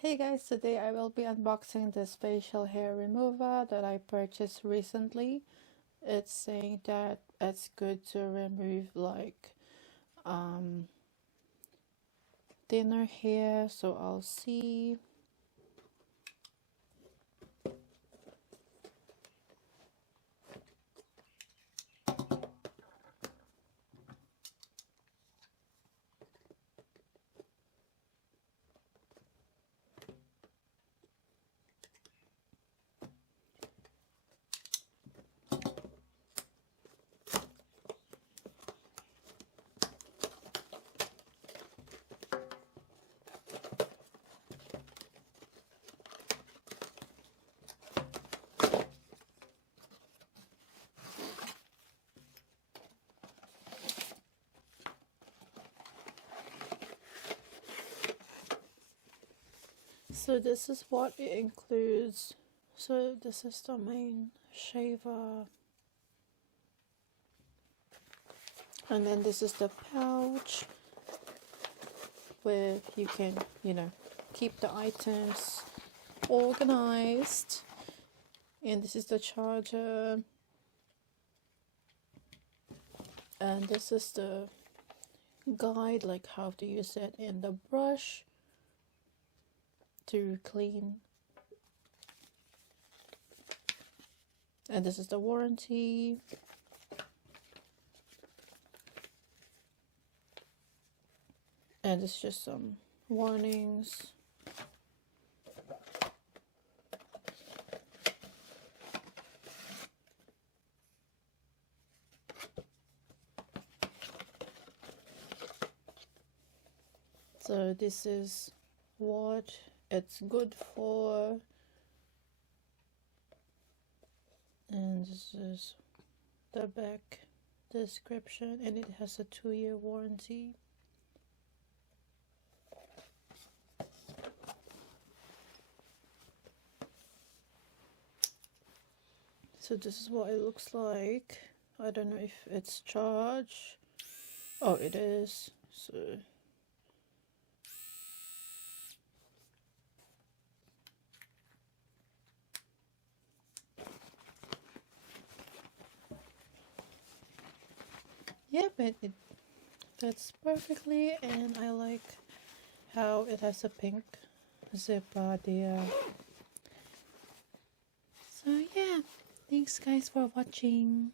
Hey guys, today I will be unboxing this facial hair remover that I purchased recently. It's saying that it's good to remove thinner hair, so I'll see. So this is what it includes. So this is the main shaver. And then this is the pouch where you can, keep the items organized. And this is the charger. And this is the guide, like how to use it, in the brush to clean. And this is the warranty. And it's just some warnings. So this is what it's good for. And this is the back description, and it has a 2-year warranty. So this is what it looks like. I don't know if it's charged. Oh, it is. So yeah, but it fits perfectly, and I like how it has a pink zipper there. So yeah, thanks guys for watching.